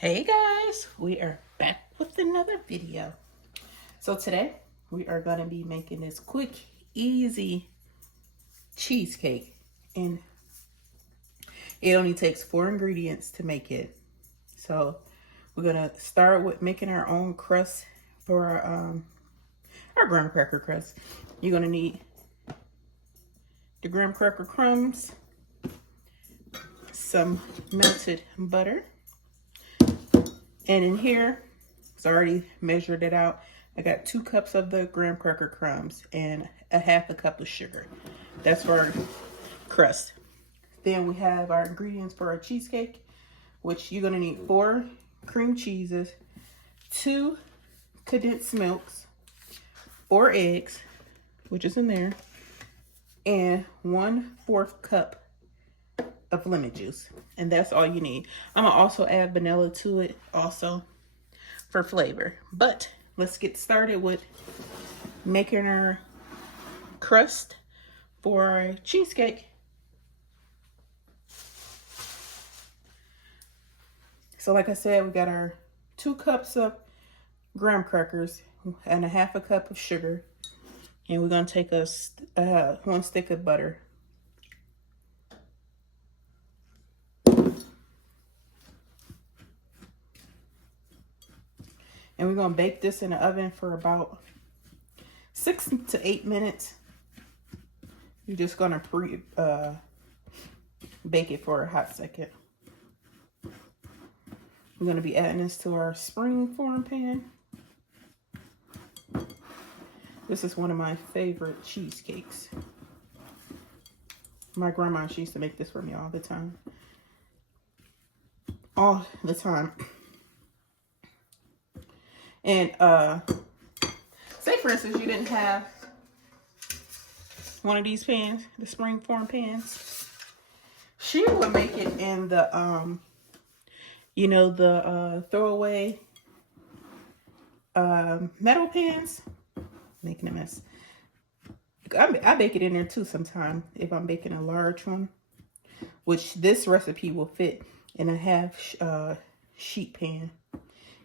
Hey guys, we are back with another video. So today we are going to be making this quick, easy cheesecake, and it only takes 4 ingredients to make it. So we're going to start with making our own crust for our graham cracker crust. You're going to need the graham cracker crumbs, some melted butter, and in here, it's already measured it out. I got 2 cups of the graham cracker crumbs and a half a cup of sugar. That's for our crust. Then we have our ingredients for our cheesecake, which you're gonna need 4 cream cheeses, 2 condensed milks, 4 eggs, which is in there, and 1/4 cup of lemon juice. And that's all you need. I'm gonna also add vanilla to it also for flavor. But let's get started with making our crust for our cheesecake. So like I said, we got our 2 cups of graham crackers and a half a cup of sugar. And we're gonna take us 1 stick of butter. And we're gonna bake this in the oven for about 6 to 8 minutes. You're just gonna bake it for a hot second. We're gonna be adding this to our springform pan. This is one of my favorite cheesecakes. My grandma, she used to make this for me all the time. All the time. And say for instance you didn't have one of these pans, the springform pans, she would make it in the the throwaway metal pans. Making a mess. I bake it in there too sometimes if I'm baking a large one, which this recipe will fit in a half sheet pan.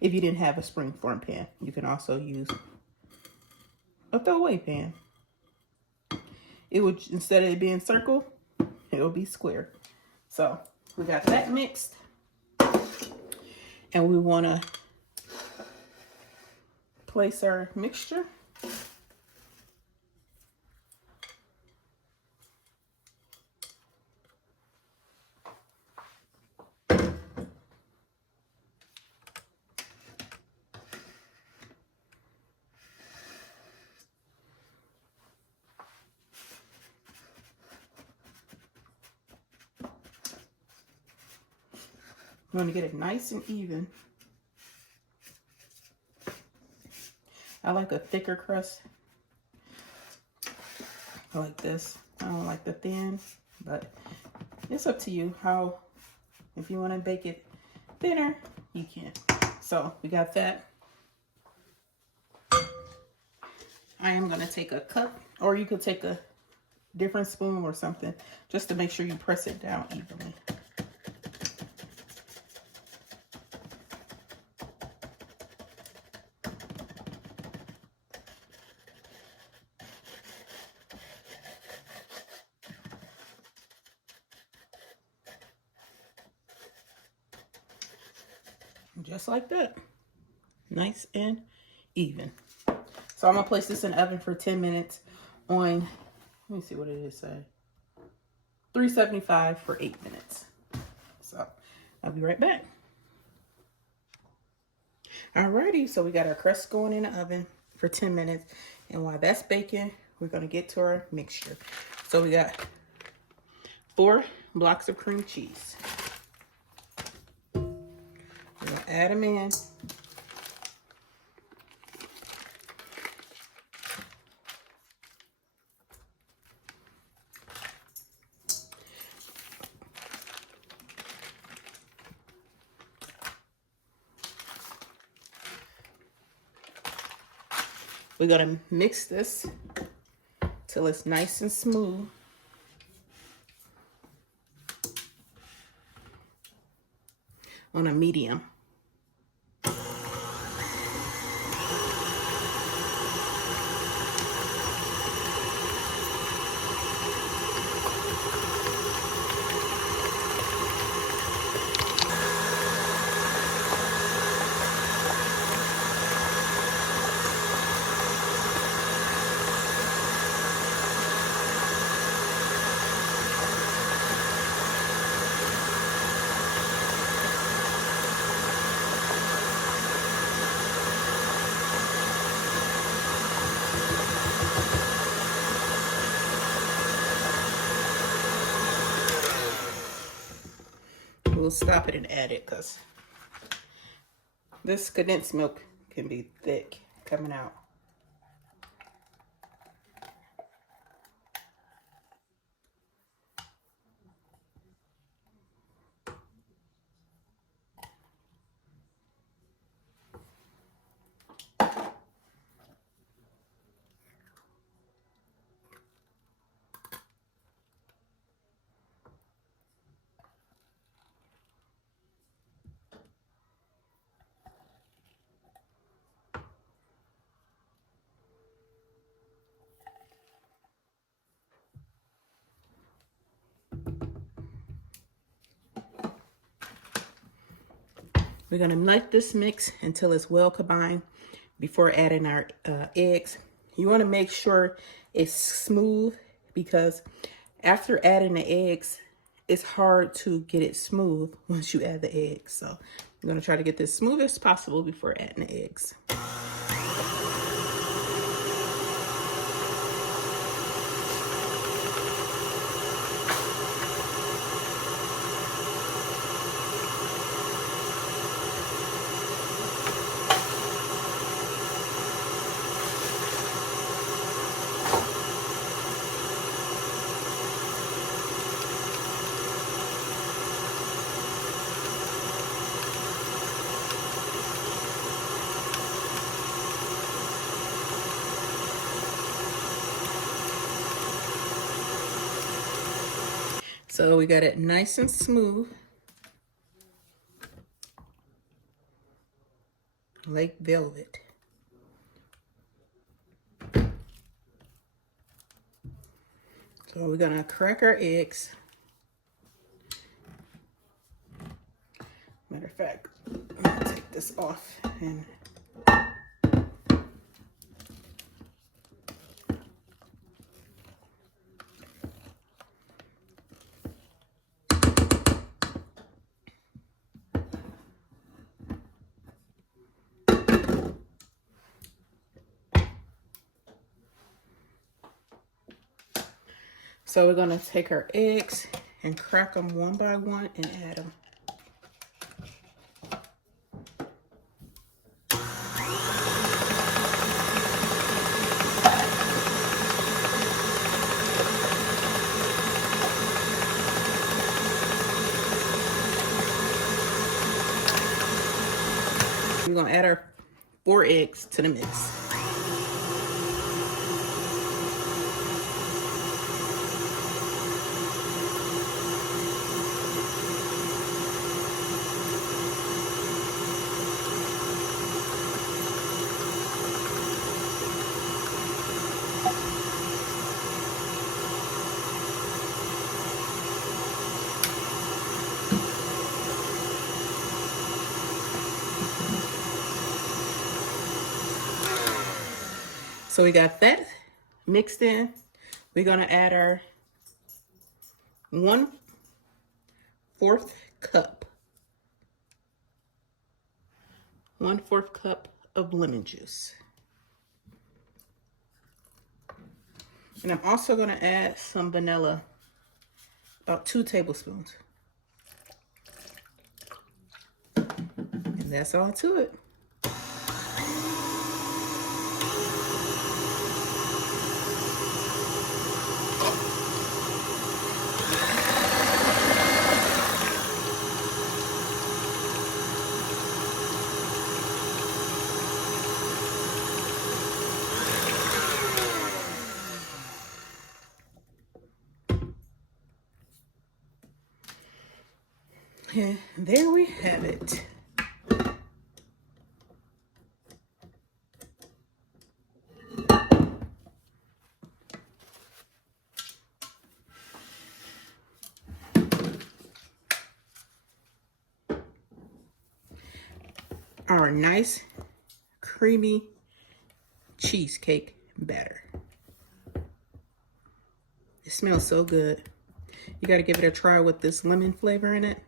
If you didn't have a springform pan, you can also use a throwaway pan. It would, instead of it being circle, it will be square. So we got that mixed, and we want to place our mixture. You want to get it nice and even. I like a thicker crust. I like this. I don't like the thin, but it's up to you how, if you want to bake it thinner, you can. So we got that. I am going to take a cup, or you could take a different spoon or something, just to make sure you press it down evenly. Just like that. Nice and even. So I'm going to place this in the oven for 10 minutes on, let me see what it is say, 375 for 8 minutes. So I'll be right back. Alrighty, so we got our crust going in the oven for 10 minutes. And while that's baking, we're going to get to our mixture. So we got 4 blocks of cream cheese. We're going to add them in. We're going to mix this till it's nice and smooth. On a medium. we'll stop it and add it because this condensed milk can be thick coming out. We're gonna knife this mix until it's well combined before adding our eggs. You wanna make sure it's smooth because after adding the eggs, it's hard to get it smooth once you add the eggs. So I'm gonna try to get this smooth as possible before adding the eggs. So we got it nice and smooth, like velvet. So we're gonna crack our eggs. Matter of fact, I'm gonna take this off and so we're gonna take our eggs and crack them one by one and add them. We're gonna add our 4 eggs to the mix. So we got that mixed in. We're gonna add our 1/4 cup. 1/4 cup of lemon juice. And I'm also gonna add some vanilla, about 2 tablespoons. And that's all to it. And there we have it. Our nice creamy cheesecake batter. It smells so good. You got to give it a try with this lemon flavor in it.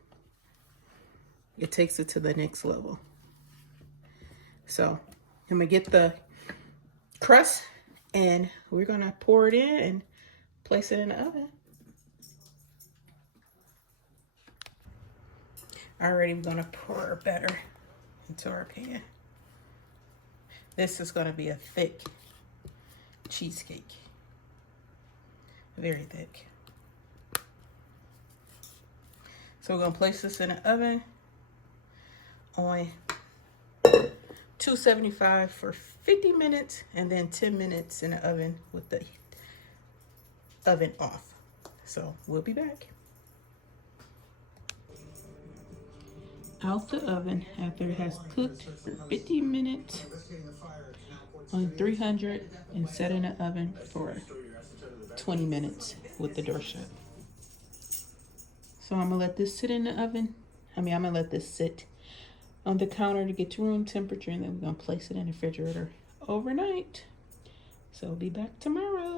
It takes it to the next level. So I'm gonna get the crust and we're gonna pour it in and place it in the oven. Alrighty, we're gonna pour our batter into our pan. This is gonna be a thick cheesecake. Very thick. So we're gonna place this in the oven on 275 for 50 minutes and then 10 minutes in the oven with the oven off. So we'll be back. Out the oven after it has cooked for 50 minutes on 300 and set in the oven for 20 minutes with the door shut. So I'm gonna let this sit in the oven. I'm gonna let this sit on the counter to get to room temperature, and then we're gonna place it in the refrigerator overnight. So I'll be back tomorrow.